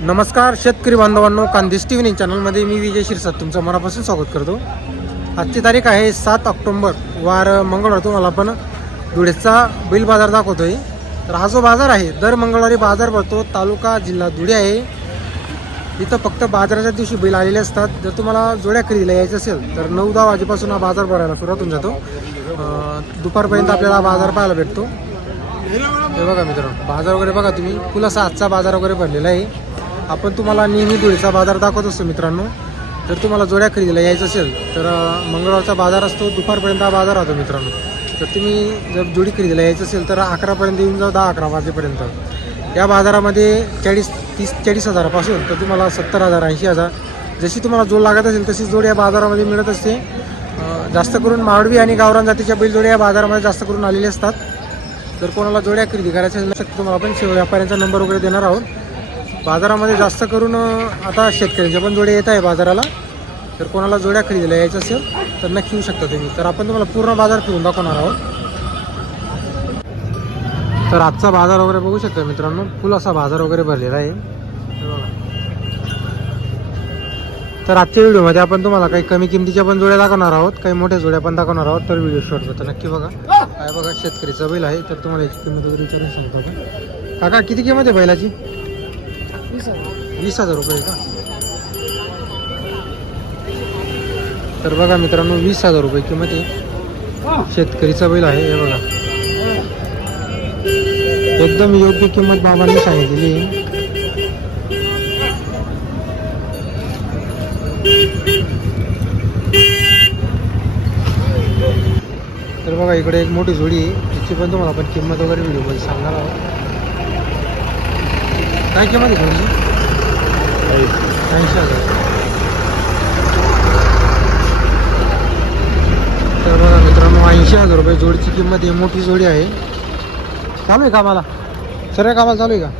नमस्कार शेतकरी बांधवांनो कांदिस टी व्ही चॅनलमध्ये मी विजय शिरसाट तुमचं मनापासून स्वागत करतो. आजची तारीख आहे सात ऑक्टोंबर. वार मंगळवार. तुम्हाला आपण धुळेचा बैल बाजार दाखवतोय. तर हा जो बाजार आहे दर मंगळवारी बाजार भरतो. तालुका जिल्हा धुळे आहे. इथं फक्त बाजाराच्या दिवशी बैल आलेले असतात. जर तुम्हाला जोड्या खरेदीला यायचं असेल तर नऊ दहा वाजेपासून हा बाजार भरायला सुरुवात होऊन जातो दुपारपर्यंत आपल्याला बाजार पाहायला भेटतो. हे बघा मित्रांनो बाजार वगैरे बघा तुम्ही. खुलासा आजचा बाजार वगैरे भरलेला आहे. आपण तुम्हाला नेहमी धुळीचा बाजार दाखवत असतो मित्रांनो. जर तुम्हाला जोड्या खरेदीला यायचं असेल तर मंगळवारचा बाजार असतो दुपारपर्यंत हा बाजार राहतो मित्रांनो. तर तुम्ही जर जोडी खरेदीला यायचं असेल तर अकरापर्यंत येऊन जाऊ दहा अकरा वाजेपर्यंत. या बाजारामध्ये चाळीस तीस चाळीस हजारापासून तर तुम्हाला सत्तर हजार ऐंशी हजार जशी तुम्हाला जोड लागत असेल तशी जोड या बाजारामध्ये मिळत असते. जास्त करून मावडवी आणि गावरान जातीच्या बैलजोड्या या बाजारामध्ये जास्त करून आलेले असतात. जर कोणाला जोड्या खरेदी करायच्या असेल तर तुम्हाला आपण शेव व्यापाऱ्यांचा नंबर वगैरे देणार आहोत. बाजारामध्ये जास्त करून आता शेतकऱ्यांच्या पण जोड्या येत आहे बाजाराला. तर कोणाला जोड्या खरेदीला यायचं असेल तर नक्की येऊ शकता तुम्ही. तर आपण तुम्हाला पूर्ण बाजार फिरून दाखवणार आहोत. तर आजचा बाजार वगैरे बघू शकता मित्रांनो. फुल असा बाजार वगैरे भरलेला आहे. तर आजच्या व्हिडिओमध्ये आपण तुम्हाला काही कमी किमतीच्या पण जोड्या दाखवणार आहोत. काही मोठ्या जोड्या पण दाखवणार आहोत. तर व्हिडिओ शॉर्ट होता. नक्की बघा. काय बघा शेतकरीचा बैल आहे. तर तुम्हाला याची किंमत वगैरे विचारून सांगतो आपण. काका किती किंमत आहे बैलाची? वीस हजार. रुपये का? तर बघा मित्रांनो वीस हजार रुपये किंमत आहे. शेतकरीचा बैल आहे हे बघा. एकदम योग्य किंमत बाबांनी सांगितलेली आहे. तर बघा इकडे एक मोठी जोडी आहे तिची पण तुम्हाला आपण किंमत वगैरे व्हिडिओमध्ये सांगणार आहोत. आहे जोडीची ऐंशी हजार. तर बघा मित्रांनो ऐंशी हजार रुपये जोडीची किंमत आहे. मोठी जोडी आहे. चालू आहे कामाला? सर्व कामाला चालू आहे का?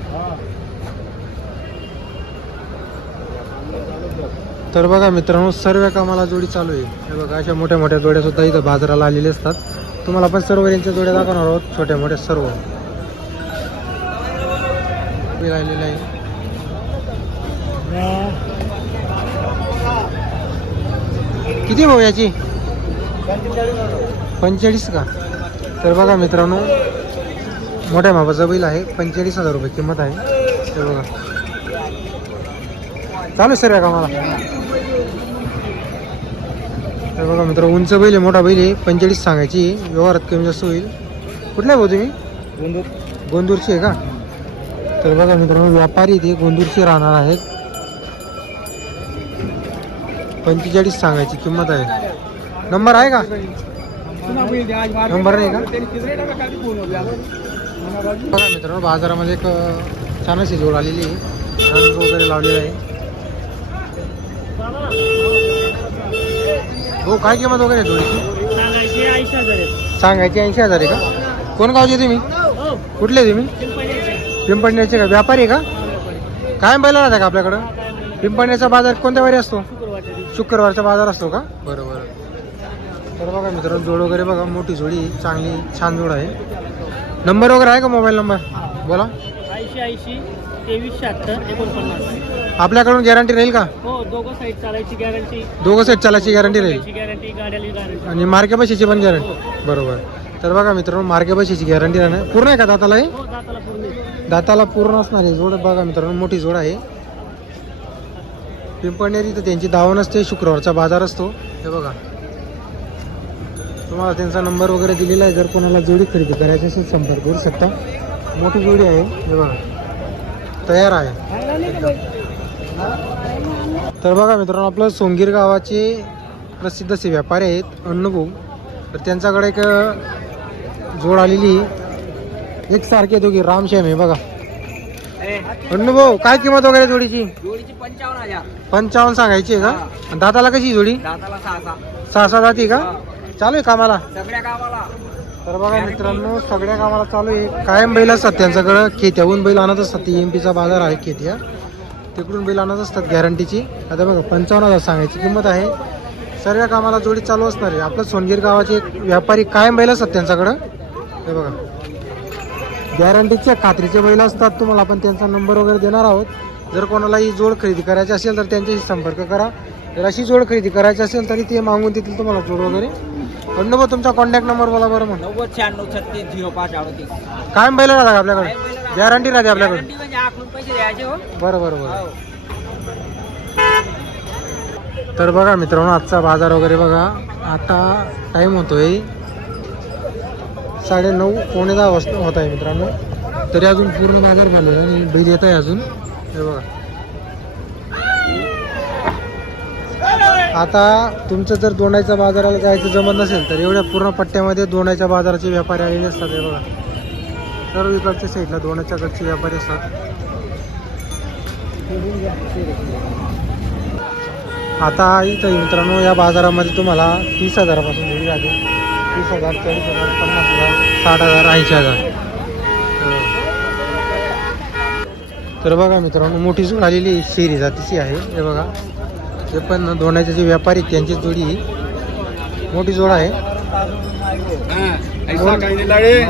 तर बघा मित्रांनो सर्व कामाला जोडी चालू आहे. हे बघा अशा मोठ्या मोठ्या जोड्या सुद्धा इथं बाजाराला आलेल्या असतात. तुम्हाला पण सर्व यांच्या जोड्या दाखवणार आहोत. छोट्या मोठ्या सर्व. हे राहिलेलं आहे. किती भाऊ याची? पंचेचाळीस का? तर बघा मित्रांनो मोठ्या मापाचा बैल आहे. पंचेचाळीस हजार रुपये किंमत आहे. ते बघा. चालू आहे सर्व कामाला. तर बघा मित्र उंच बैल आहे मोठा बैल आहे. पंचेचाळीस सांगायची. व्यवहारात कमी जास्त होईल. कुठला आहे भाऊ तुम्ही? गोंदूरची आहे का? तर बघा मित्रांनो व्यापारी ते गोंदूरचे राहणार आहेत. पंचेचाळीस सांगायची किंमत आहे. नंबर आहे का? नंबर नाही का? बघा मित्रांनो बाजारामध्ये एक छान अशी जोड आलेली आहे. रंग वगैरे लावलेला आहे. हो काय किंमत वगैरे जोडीची? सांगायची ऐंशी हजार आहे. का? कोण गावचे तुम्ही? कुठले तुम्ही? पिंपळण्याचे का? व्यापारी आहे का? काय बैला राहता का आपल्याकडं? पिंपळण्याचा बाजार कोणत्या वारी असतो? शुक्रवारचा बाजार असतो का? बरोबर. तर बघा मित्रांनो जोड वगैरे बघा मोठी जोडी चांगली छान जोड आहे. नंबर वगैरे आहे का मोबाईल नंबर? बोला. ऐंशी ऐंशी तेवीस शहात्तर एकोणपन्नास. आपल्याकडून गॅरंटी राहील का? हो दोघं साईड चालायची गॅरंटी दोघं सेट चालायची गॅरंटी राहील. गॅरंटी गाड्याली गॅरंटी आणि मार्के बशीची पण गॅरंटी बरोबर. तर बघा मित्रांनो मार्के बशीची गॅरंटी राहणार. पूर्ण आहे का दाताला हे? हो दाताला पूर्ण असणार आहे. जोड बघा मित्रांनो मोठी जोड आहे. पिंपळनेरी तर त्यांची दावण असते शुक्रवारचा बाजार असतो. हे बघा. तुम्हाला त्यांचा नंबर वगैरे दिलेला आहे. जर कोणाला जोडी खरेदी करायची असेल संपर्क करू शकता. मोठी जोडी आहे. हे बघा. तयार आहे. तर बघा मित्रांनो आपलं सोंगीर गावाचे प्रसिद्ध असे व्यापारी आहेत अण्णभाऊ. तर त्यांच्याकडे एक जोड आलेली. एक सारखे दोघी रामश्याम आहे बघा. अण्णभाऊ काय किंमत वगैरे जोडीची? पंचावन्न सांगायची आहे का? दाताला कशी जोडी? सहा सहा. जाती का? चालू आहे कामाला? तर बघा मित्रांनो सगळ्या कामाला चालू आहे. कायम बैल असतात त्यांच्याकडं. खेत्याहून बैल आणत असतात. एम पीचा बाजार आहे खेत्या. तिकडून बैल आणत असतात गॅरंटीची आता बघा पंचावन्न हजार सांगायची किंमत आहे. सर्व कामाला जोडी चालू असणार आहे. आपलं सोनगीर गावाचे एक व्यापारी कायम बैल असतात त्यांच्याकडं. हे बघा. गॅरंटीच्या खात्रीचे बैल असतात तुम्हाला आपण त्यांचा नंबर वगैरे देणार आहोत. जर कोणाला ही जोड खरेदी करायची असेल तर त्यांच्याशी संपर्क करा. जर अशी जोड खरेदी करायची असेल तरी ते मागून देतील तुम्हाला जोड वगैरे. पण बघ तुमचा कॉन्टॅक्ट नंबर बोला बरं म्हणून नव्वद शहाण्णव छत्तीस झिरो पाच अडतीस. कायम बैल राहता का आपल्याकडे गॅरंटी राहते आपल्याकडे. म्हणजे आखून पैसे द्यायचे हो. बरं बरं बरं. हो. तर बघा मित्रांनो आजचा बाजार वगैरे बघा. आता टाईम होतोय साडे नऊ पावणे दहा वाजता होत आहे मित्रांनो. तरी अजून पूर्ण बाजार झालेला आणि बैल येत आहे अजून. हे बघा. आता तुमचं जर दोंडाच्या बाजाराला जायचं जमत नसेल तर एवढ्या पूर्ण पट्ट्यामध्ये दोंडाच्या बाजाराचे व्यापारी आलेले असतात हे बघा. सर्व इकडच्या साईडला दोंडाच्या कडचे व्यापारी असतात. आता इथं मित्रांनो या बाजारामध्ये तुम्हाला तीस हजारापासून जोडी लागेल. तीस हजार चाळीस हजार पन्नास हजार साठ हजार ऐंशी हजार. तर बघा मित्रांनो मोठी जोड आलेली शेरी जातीची आहे. हे बघा हे पण दोन्याचे जे व्यापारी त्यांची जोडी मोठी जोड आहे.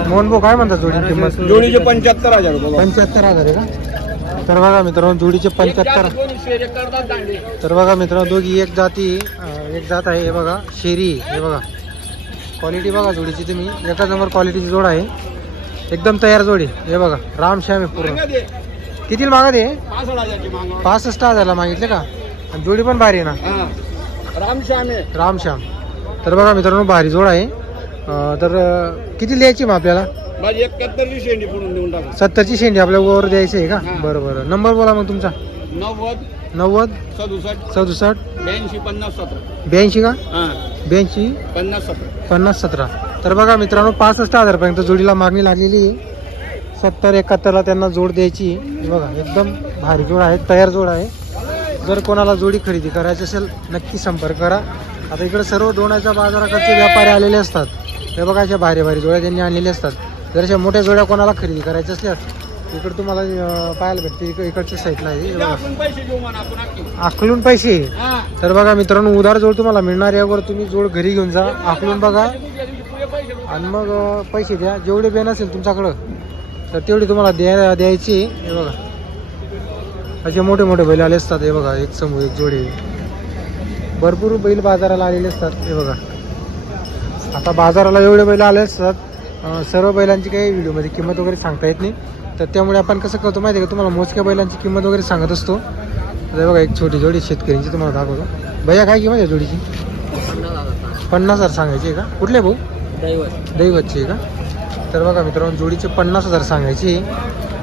मोहनभाऊ काय म्हणतात जोडी? किंमत? जोडीचे पंच्याहत्तर हजार पंच्याहत्तर हजार आहे का? तर बघा मित्रांनो जोडीचे पंच्याहत्तर. तर बघा मित्रांनो दोघी एक जाती एक जात आहे हे बघा शेरी हे बघा. क्वालिटी बघा जोडीची तुम्ही. एका नंबर क्वालिटीची जोड आहे. एकदम तयार जोडी. हे बघा राम श्याम आहे पूर्ण. कितीला मागत आहे पासष्ट हजारला मागितले का? आणि जोडी पण भारी आहे ना? रामश्याम आहे. राम श्याम. तर बघा मित्रांनो भारी जोड आहे. तर किती द्यायची मग आपल्याला? सत्तरची शेंडी आपल्या वर द्यायची आहे का. बरं बरं. नंबर बोला मग तुमचा. नव्वद नव्वद सदुसष्ट सदुसष्ट ब्याऐंशी पन्नास सतरा. ब्याऐंशी का? हां. ब्याऐंशी पन्नास सतरा. पन्नास सतरा. तर बघा मित्रांनो पासष्ट हजारपर्यंत जोडीला मागणी लागलेली आहे. सत्तर एकाहत्तरला त्यांना जोड द्यायची आहे. बघा एकदम भारी जोड आहे तयार जोड आहे. जर कोणाला जोडी खरेदी करायची असेल नक्की संपर्क करा. आता इकडे सर्व दोनाच्या बाजाराकडचे व्यापारी आलेले असतात. हे बघा अशा भारी भारी जोड्या त्यांनी आणलेल्या असतात. जर अशा मोठ्या जोड्या कोणाला खरेदी करायच्या असल्यास इकडे तुम्हाला पाहायला भेटते. इकडे इकडच्या साईडला आहे. आखलून पैसे? हां. तर बघा मित्रांनो उधार जोड तुम्हाला मिळणार यावर तुम्ही जोड घरी घेऊन जा. आखलून बघा. आणि मग पैसे द्या. जेवढे बेन असेल तुमच्याकडं तर तेवढे तुम्हाला द्या द्यायची. हे बघा. असे मोठे मोठे बैल आले असतात. हे बघा एक समोर एक जोडे. भरपूर बैल बाजाराला आलेले असतात. हे बघा. आता बाजाराला एवढे बैल आले असतात. सर्व बैलांची काही व्हिडिओमध्ये किंमत वगैरे सांगता येत नाही. तर त्यामुळे आपण कसं करतो माहिती आहे का? तुम्हाला मोजक्या बैलांची किंमत वगैरे सांगत असतो. तर बघा एक छोटी जोडी शेतकऱ्यांची तुम्हाला दाखवतो. भैया काय किंमत आहे जोडीची? पन्नास हजार सांगायची आहे का? कुठले भाऊ? दैवत. दैवतची आहे का? तर बघा मित्रांनो जोडीचे पन्नास हजार सांगायची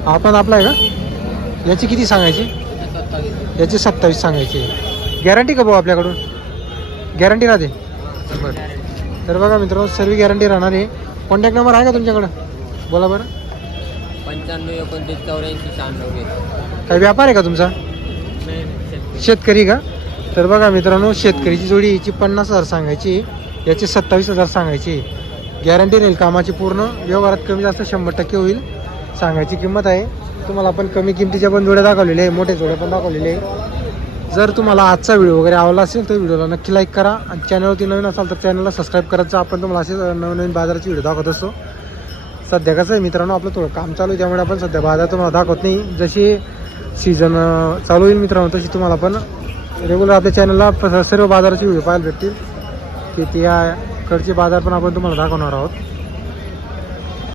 आपण आपला आहे का? याची किती सांगायची? याची सत्तावीस सांगायची गॅरंटी का भाऊ आपल्याकडून? गॅरंटी राहते. बरं. तर बघा मित्रांनो सर्व गॅरंटी राहणार आहे. कॉन्टॅक्ट नंबर आहे का तुमच्याकडं? बोला बरं. पंच्याण्णव एकोणतीस चौऱ्याऐंशी शहाण्णव काही व्यापार आहे का तुमचा? शेतकरी. का? तर बघा मित्रांनो शेतकरीची जोडी हिची पन्नास हजार सांगायची याची सत्तावीस हजार सांगायची. गॅरंटी राहील कामाची पूर्ण व्यवहारात कमी जास्त शंभर टक्के होईल सांगायची किंमत आहे. तुम्हाला आपण कमी किमतीच्या पण जोड्या दाखवलेल्या आहे मोठे जोड्या पण दाखवलेले आहे. जर तुम्हाला आजचा व्हिडिओ वगैरे आवडला असेल तर व्हिडिओला नक्की लाईक करा. आणि चॅनलवरती नवीन असाल तर चॅनलला सबस्क्राईब करायचं आपण तुम्हाला असे नवीन नवीन बाजाराचे व्हिडिओ दाखवत असतो सध्या कसं आहे मित्रांनो आपलं थोडं काम चालू आहे त्यामुळे आपण सध्या बाजार तुम्हाला दाखवत नाही. जशी सीझन चालू होईल मित्रांनो तशी तुम्हाला पण रेग्युलर आपल्या चॅनलला सर्व बाजाराचे व्हिडिओ पाहायला भेटतील. की त्याकडचे बाजार पण आपण तुम्हाला दाखवणार आहोत.